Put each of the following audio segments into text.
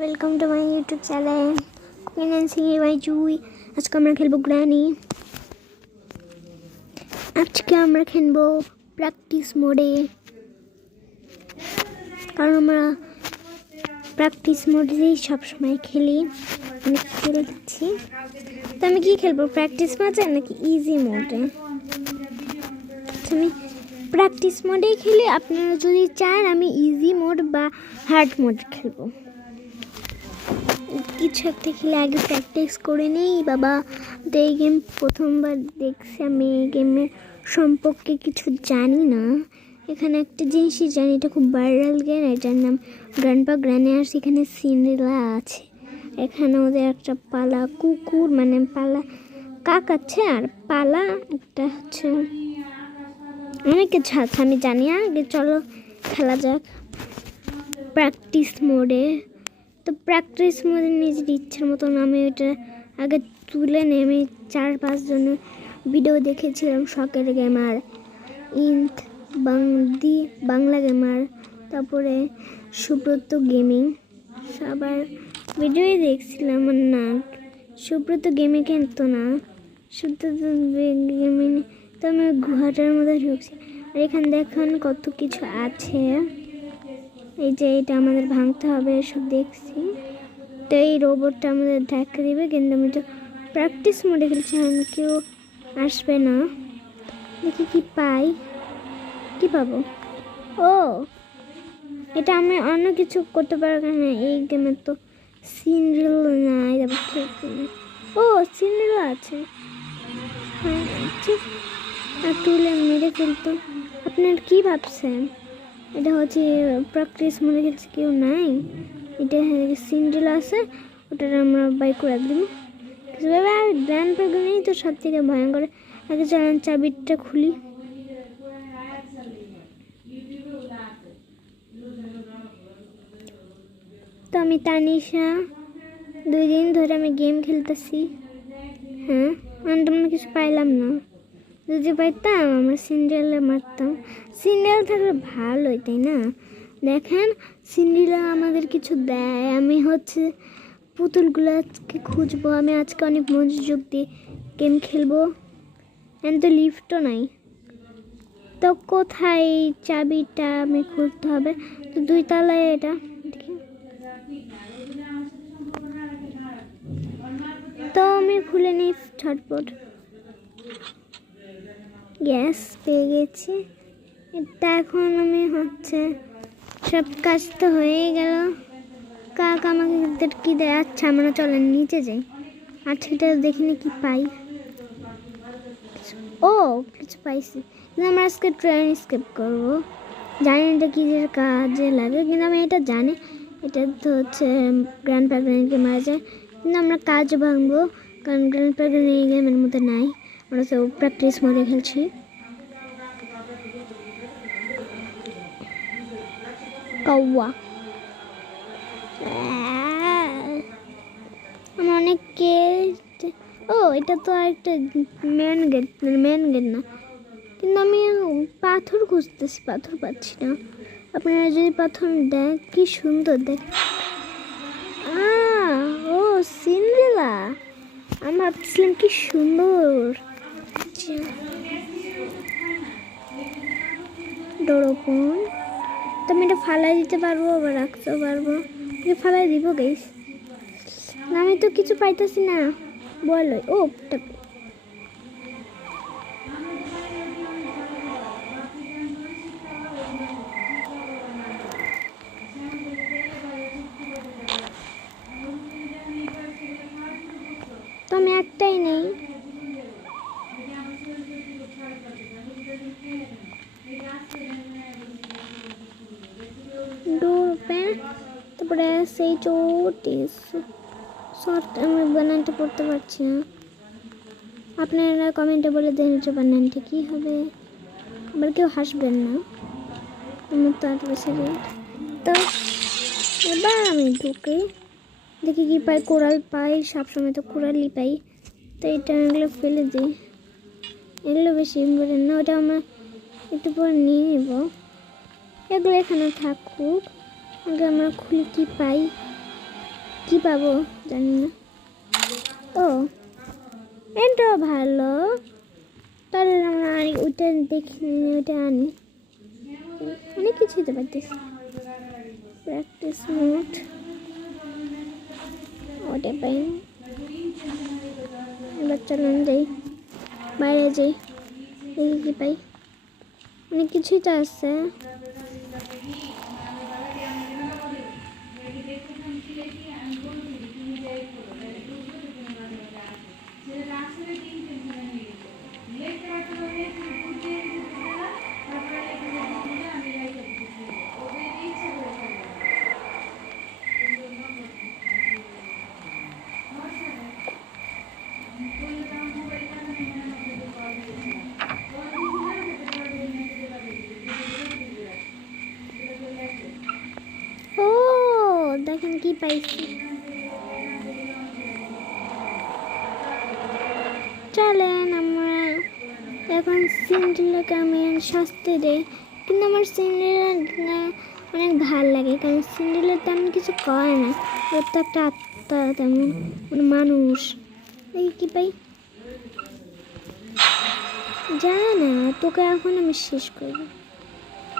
Welcome to my YouTube channel cooking and singing by Jui. आज के আমরা খেলবো গ্র্যানি। আজকে আমরা খেলবো প্র্যাকটিস মোডে, কারণ আমরা প্র্যাকটিস মোডেই সব সময় খেলি। আমি খেলছি, তো আমি কি খেলবো, প্র্যাকটিস মোডে নাকি ইজি মোডে? আমি প্র্যাকটিস মোডেই খেলি। আপনারা যদি চান আমি ইজি মোড বা হার্ড মোড খেলবো। কিছু একটা খেলে আগে প্র্যাকটিস করে নেই বাবা। তো এই গেম প্রথমবার দেখছি, আমি এই গেমের সম্পর্কে কিছু জানি না। এখানে একটা জিনিসই জানি, এটা খুব ভাইরাল গেম, এটার নাম গ্র্যান্ডপা গ্র্যানিয়ার্স। এখানে সিন্ড্রেলা আছে, এখানে ওদের একটা পালা কুকুর মানে পালা কাক আছে, আর পালা একটা হচ্ছে অনেক কিছু আছে আমি জানি। আগে চলো খেলা যাক প্র্যাকটিস মোডে। তো প্র্যাকটিস মোডে নিজের ইচ্ছার মতন আমি ওটা আগে তুলে নিয়ে আমি 4-5 জনের ভিডিও দেখেছিলাম। শখের গেমার, ইন্ট বাংলা গেমার, তারপরে সুব্রত গেমিং, সবার ভিডিওই দেখছিলাম। না, সুব্রত গেমিং কিন্তু না, সুব্রত গেমিং। তো আমি গুহাটার মধ্যে ঢুকছি, আর এখানে দেখুন কত কিছু আছে। এই যে এটা আমাদের ভাঙতে হবে, এসব দেখছি। তো এই রোবটটা আমাদের ধাক্কা দিবে, কিন্তু আমি তো প্র্যাকটিস মোডে খেলছি, আমি কেউ আসবে না। দেখি কি পাই, কি পাবো। ও, এটা আমি অন্য কিছু করতে পারবো না। এই গেমে তো সিন্ড্রেল নাই। ও, সিন্ড্রেল আছে, আর তুলে মেরে ফেলতো। আপনার কি ভাবছেন এটা হচ্ছে প্র্যাকটিস মোডে খেলছে, কেউ নাই? এটা সিন্ড্রেল আছে, ওটা আমরা বাই করে দিব। আর গ্র্যান্ড প্যাগনেই তো সব থেকে ভয়ঙ্কর। আগে চলেন চাবিটা খুলি। তো আমি তানিশা, 2 দিন ধরে আমি গেম খেলতেছি। হ্যাঁ, আমরা কিছু পাইলাম না। যদি পাইতাম আমরা সিন্ড্রেলা মারতাম। সিন্ড্রেল থাকলে ভালোই, তাই না? দেখেন, সিন্ড্রেলা আমাদের কিছু দেয়। আমি হচ্ছে পুতুলগুলো আজকে খুঁজবো। আমি আজকে অনেক মনোযোগ দিয়ে গেম খেলবো। এখন তো লিফটও নাই, তো কোথায় চাবিটা আমি খুঁজতে হবে। তো 2 তলায় এটা দেখি। তো আমি খুলে নিই ঝটপট। গ্যাস পেয়ে গেছি। এটা এখন আমি হচ্ছে সব কাজ তো হয়ে গেল। কাক আমাকে কি দেয়? আচ্ছা, আমরা চলেন নিচে যাই। আচ্ছা, এটা দেখিনি কি পাই। ও, কিছু পাইছি, কিন্তু আমরা আজকে ট্রেন স্কিপ করবো। জানি এটা কি যে কাজে লাগে, কিন্তু আমি এটা জানি। এটা তো হচ্ছে গ্র্যান্ড প্যাগনেটকে মারা যায়, কিন্তু আমরা কাজ ভাঙবো, কারণ গ্র্যান্ড প্যাগনেট এই গেমের মধ্যে নাই। আমরা তো প্র্যাকটিস মোডে খেলছি। কৌয়া আমার অনেক গেট। ও, এটা তো একটা মেন গেট না, কিন্তু আমি পাথর খুঁজতেছি, পাথর পাচ্ছি না। আপনারা যদি পাথর দেন, কি সুন্দর দেখ। ও, সিন্ড্রেলা, আমি ভাবছিলাম কি সুন্দর। ডোরোপন, তো আমি এটা ফালাই দিতে পারবো, আবার রাখতেও পারবো। ফালাই দিব গাইস। আমি তো কিছু পাইতেছি না, বলো। ও, তো আমি একটাই নেই। তারপরে সেই চোটিস শর্ট আমি বানানটা পড়তে পারছি না। আপনারা কমেন্টে বলে দেন এটা বানানটা কী হবে, আবার কেউ হাসবেন না। আমার তো 8 বছরের। তো এবার আমি ঢুকে দেখি কি পাই। কোরাল পাই, সবসময় তো কোরালই পাই। তো এটা এগুলো ফেলে দিই, এগুলো বেশি ইম্পর্টেন্ট না। ওটা আমরা একটু পরে নিয়ে নেব, এগুলো এখানে থাকুক। আগে আমরা খুলি কি পাই। কি পাবো জানি না। ও এটা ভালো, তাহলে আমরা ওইটা দেখি, ওইটা আনি। অনেক কিছু হতে পারতেছি। প্র্যাকটিস মোড ওটা পাই। এবার চলুন যাই, বাইরে যাই, দেখি কি পাই। অনেক কিছুই তো আছে। ও দেখেন কি পাইছি। চলেন আমরা এখন সিন্ড্রেলাকে আমি শাস্তি দিই, কিন্তু আমার সিন্ড্রেলা অনেক ভাল লাগে, কারণ সিন্ড্রেলা তেমন কিছু করে না, ওর তো একটা আত্মা, তেমন মানে মানুষ। দেখি কি পাই। জানা না, তোকে এখন আমি শেষ করবো।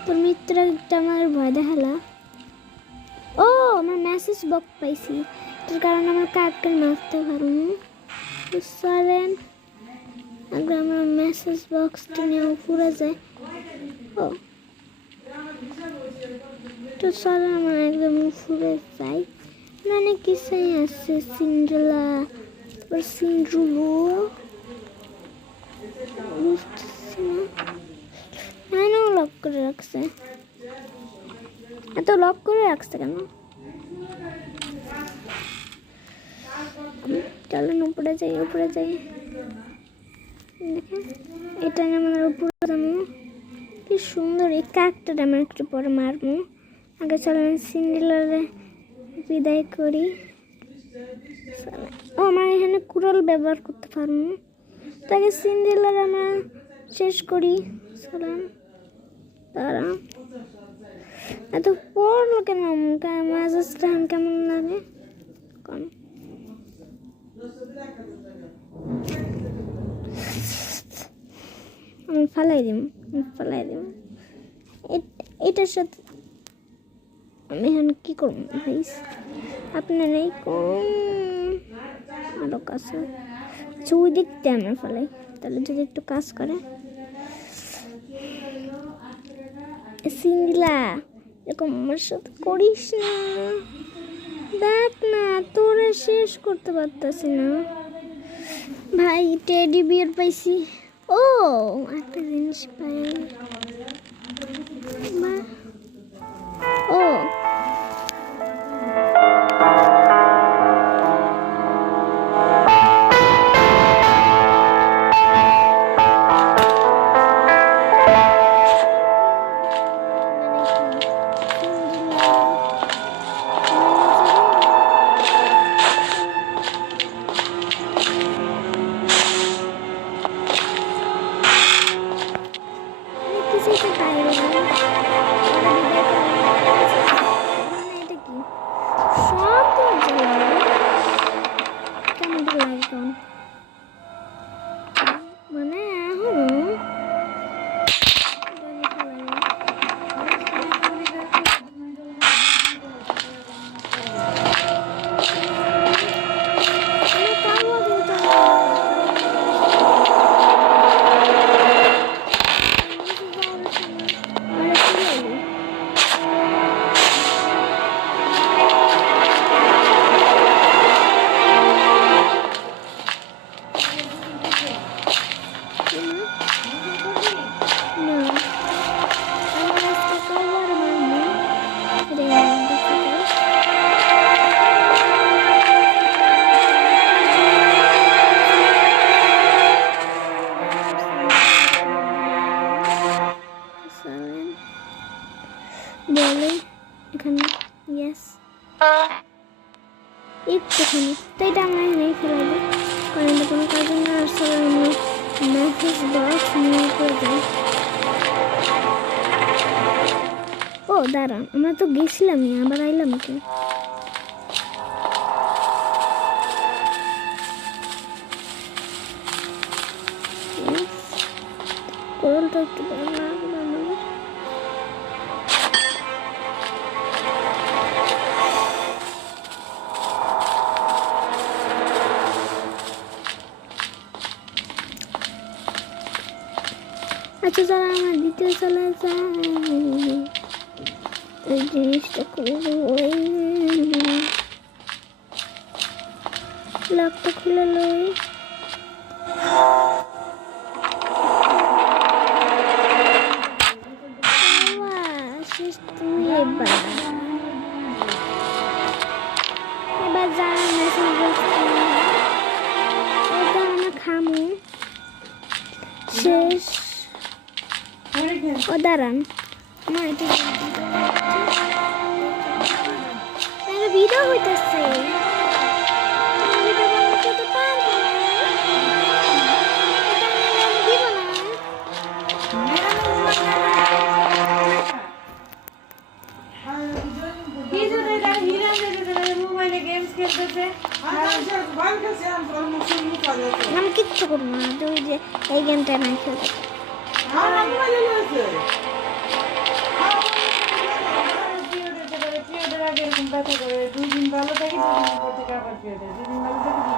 তোর মিত্রটা আমার ভয় দেখালা। ও আমার মেসেজ বক্স পাইছি, তার কারণে আমার কাককে মারতে পারবো। চলেন আগে আমরা মেসেজ বক্সটা নিয়ে উপরে যাই। ও তো চলেন আমরা একদম উপরে যাই। অনেক কিছুই আছে, সিন্ড্রেলা, তারপর সিন্ড্রুলো, বুঝতেছি না কেন লক করে রাখছে, এত লক করে রাখছে কেন। চলেন উপরে যাই, উপরে যাই। দেখেন এটা আমাদের উপরে যাবো, কি সুন্দর। এই কাকটা আমার একটু পরে মারবো। আগে চলেন সিন্ড্রেলারে বিদায় করি। ও আমার এখানে কুড়াল ব্যবহার করতে পারবো, তাকে সিন্ড্রেলার আমরা শেষ করি। চলেন তারা এত পড়লো কেন, মেজাজটা কেমন লাগে কোন। আমি ফালাই দিম, এটার সাথে আমি এখন কি করবো ভাই, আপনারাই কোন আরো কাছে ওই দিকতে আমার ফালাই, তাহলে যদি একটু কাজ করে। সিন্ড্রেলা এরকম আমার সাথে করিস না, দেখ না তোরে শেষ করতে পারতাছি না ভাই। টেডি বিয়ার পাইছি। ও একটা জিনিস পাই। ও বলে এখানে ইয়েস একটুখানি, তো এটা আমরা এখানেই ফেলাবো, কারণ এটা কোনো কাজে না। আসলে আমরা মেসেজ বক্স নিয়ে করে যাই। ও দাঁড়া, আমরা তো গেছিলামই, আবার আইলাম কি। ভিডিওটা একটু বড় লাগবে আমাদের। আচ্ছা যারা আমার দ্বিতীয় চলে যায় এই জিনিসটা করবো, ওই লকটা খুলে লই। তুমি এবার যান আমরা খামু শেষ। ও দাঁড়ান আমার এটা ভিডিও হইতেছে, আমি কিচ্ছু করবো না, তুই যে এই গেমটা না খেলতে দুদিন ভালো থাকে, দুদিন পর থেকে আবার দুদিন ভালো থাকে,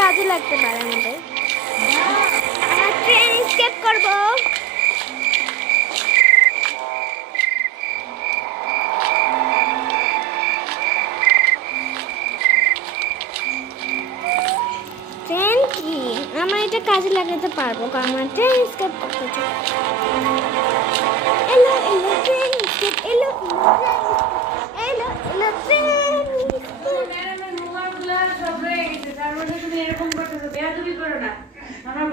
কাজে লাগতে পারে আমাদের। আমরা ট্রেন স্কেপ করবো। ট্রেন কি আমরা এটা কাজে লাগাতে পারবো, কারণ আমরা ট্রেন স্কেপ করতে চাই। এলো এলো ট্রেন স্কেপ, এলো এলো এলো ট্রেন সব রয়ে গেছে। তার মধ্যে তুমি এরকম করতেছো, বেয়াদবি করো না। আমার